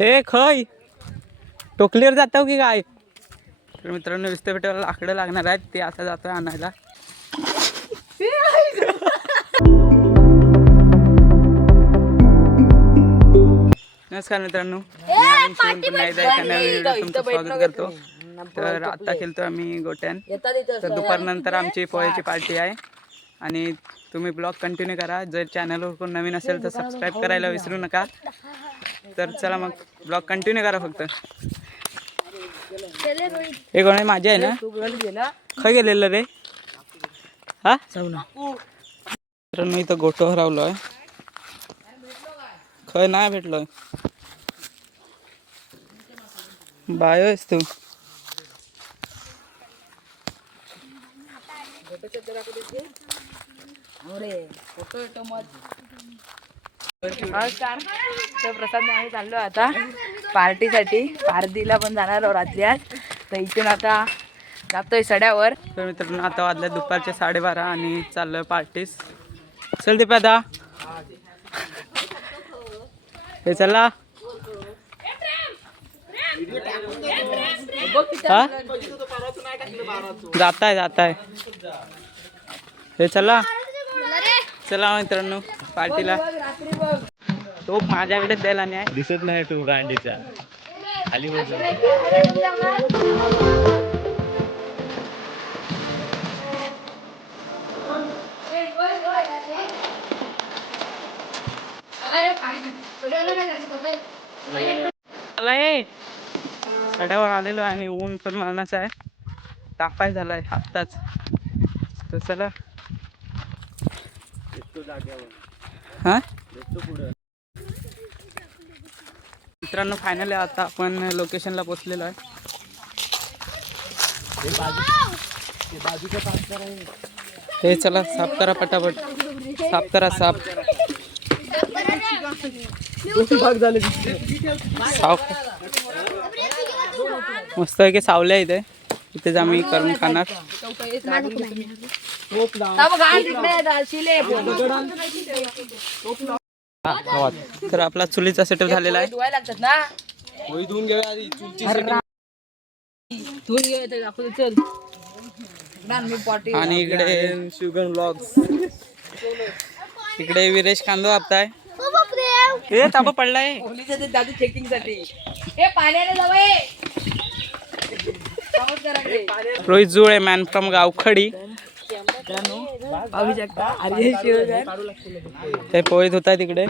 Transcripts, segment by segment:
हे खय टोकलीवर जातो की काय? तर मित्रांनो विस्तेपेटेला लाकडं लागणार आहेत, ते आता जातोय आणायला. नमस्कार मित्रांनो, पुन्हा एकदा एका नवीन व्हिडिओ तुमचं स्वागत करतो. तर आता खेळतो आम्ही गोट्यान. तर दुपारनंतर आमची पोळ्याची पार्टी आहे आणि तुम्ही ब्लॉग कंटिन्यू करा. जर चॅनलवर कोण नवीन असेल तर सबस्क्राईब करायला विसरू नका. तर चला मग ब्लॉग कंटिन्यू करा फक्त. हे कोण माझे आहे ना? खय गेलेलं रे? हा मित्रांनो इथं गोटो हरवलोय, खय नाही भेटलोय. बायो आहेस तू? तर प्रसाद आम्ही चाललो आता पार्टीसाठी. पार्टीला पण जाणार रात्री आज. तर इथून आता जातोय सड्यावर. तर मित्रांनो आता वाजल्या दुपारचे 12:30 आणि चाललोय पार्टीस. चल दे पैदा हे चला. जाताय हे चला चला मित्रांनो पार्टीला. तो माझ्याकडे द्यायला नाही दिसत नाही तू गांडीचा खाली बस. सड्यावर आलेलो आणि ऊन पण मारण्याचं आहे, तापाय झालाय आत्ताच. तर चला हा मित्रांनो फायनली आता आपण लोकेशनला पोचलेलो आहे. हे चला साफ करा पटापट, साफ करा साफ. मस्त आहे की सावल्या इथे, इथेच आम्ही करून खाणार. तर आपला चुलीचा सेटअप झालेला आहे. आणि इकडे शुगन ब्लॉग्स, इकडे विरेश कांदो आपताय. हे ताबा पडलाय चेकिंग साठी. रोहित जुळे मॅन फ्रॉम गावखडी. ते पोळीत होत आहे तिकडे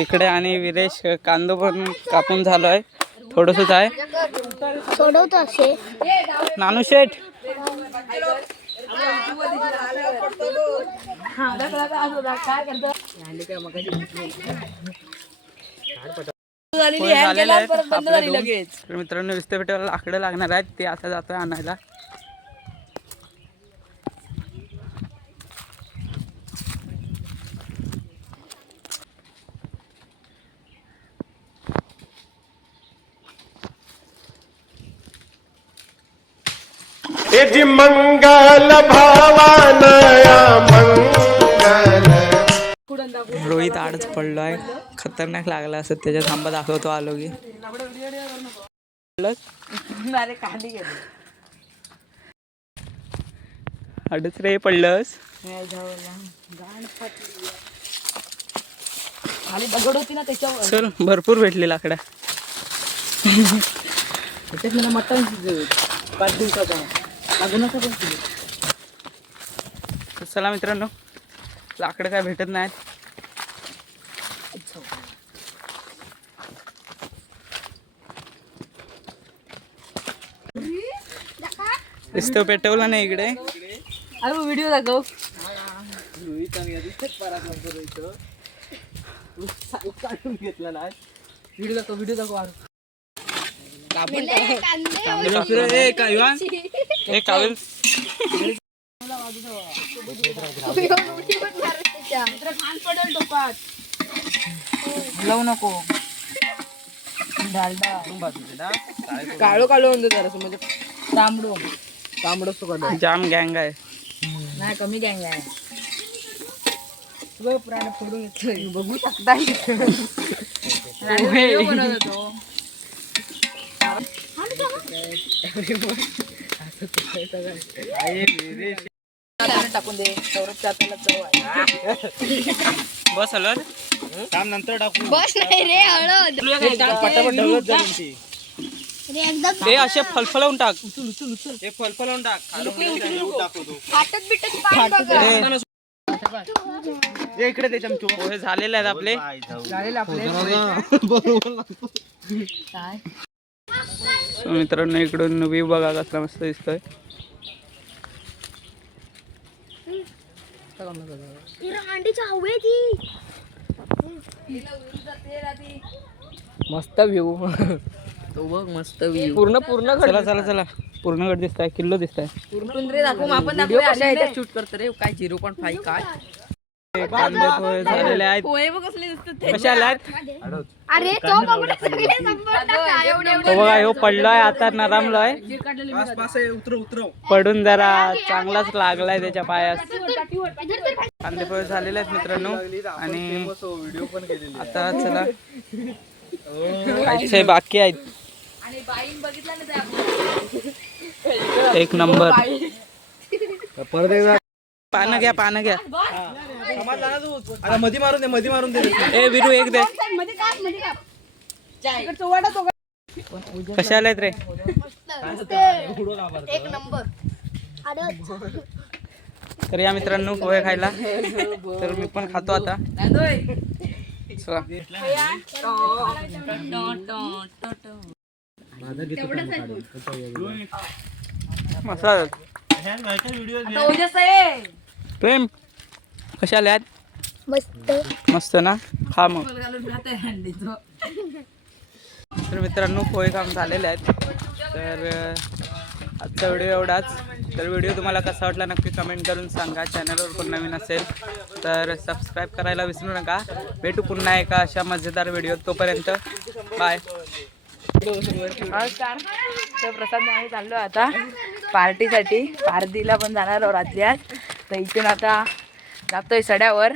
इकडे. आणि विरेश कांदो पण कापून झालोय, थोडंसच आहे. नानू शेठ मित्रांनो विस्तेपेटेला लाकडं लागणार आहेत, ते आता जातोय आणायला. मंगल भावानया मंगल. रोहित आडच पडलोय, खतरनाक लागला असं. त्याच्या थांबा दाखवतो आलो की. अडच रे पडलंस. खाली दगड होती ना त्याच्यावर. चल भरपूर भेटली लाकडा. मटण 5 दिवसाचा चला मित्रांनो, लाकडं काय भेटत नाहीत. दिसतो पेटवला नाही इकडे. अरे व्हिडिओ दाखव. घेतला ना व्हिडिओ दाखव, व्हिडिओ दाखव. लावू नको. काळो काळो होऊन जरा म्हणजे तांबडो तांबडो जाम गँग आहे. नाही कमी गँग आहे. प्राण फोडून घेतलं बघू शकता. बनवत होतो टाकून दे सौरभच्या हाताला चव आहे. बस हलर काम नंतर टाकू. बस नाही रे हळद पटापट ढवळत जा तुमची. रे एकदा ते असे फलफलवून टाक हे फलफलवून टाक टाकू तू. फाटत बिटत पाय बघा ये इकडे ते चमचो. पोहे झालेले आहेत आपले. काय So, मित्रांनो इकडून व्ह्यू बघा कसला मस्त दिसतोय. अंडीची हवे ती मस्त व्ह्यू तो बघ मस्त व्ह्यू पूर्ण चला चला चला पूर्ण गड दिसताय किल्लो दिसताय. पूर्ण रे दाखवू आपण अशा ह्याच्यात शूट करतो रे काय 0.5 काय कांदे पोहे झालेले आहेत. पोहे बघ कसले दिसतात कशा आल्यात अरे तो बघून सगळे संपवतात एवढे तो बघा ह्यो पडलोय आता नरमलोय पडून जरा चांगलाच लागलाय त्याच्या पायात. कांदे पोहे झालेले आहेत मित्रांनो आणि आता चला खायचे बाकी आहेत. आणि बाईन बघितला ना एक नंबर. परत एकदा पानं घ्या पानं घ्या. आता मध्ये मारून दे. ए विरू एक दे. मध्ये का कशा आल्यात रे. एक नंबर अरे तर या मित्रांनो पोहे खायला तर मी पण खातो आता. चला. मस्त प्रेम कशा आल्यात. मस्त मस्त ना खा मग. तर मित्रांनो पोहे काम झालेले आहेत. तर आजचा व्हिडिओ एवढाच. तर व्हिडिओ तुम्हाला कसा वाटला नक्की कमेंट करून सांगा. चॅनलवर कोण नवीन असेल तर सबस्क्राईब करायला विसरू नका. भेटू पुन्हा एका अशा मजेदार व्हिडिओ. तोपर्यंत बाय. नमस्कार. तर प्रसाद आम्ही चाललो आता पार्टीसाठी. पार्टीला पण जाणार आहोत रात्री आज. तर इथून आता जातोय सड्यावर.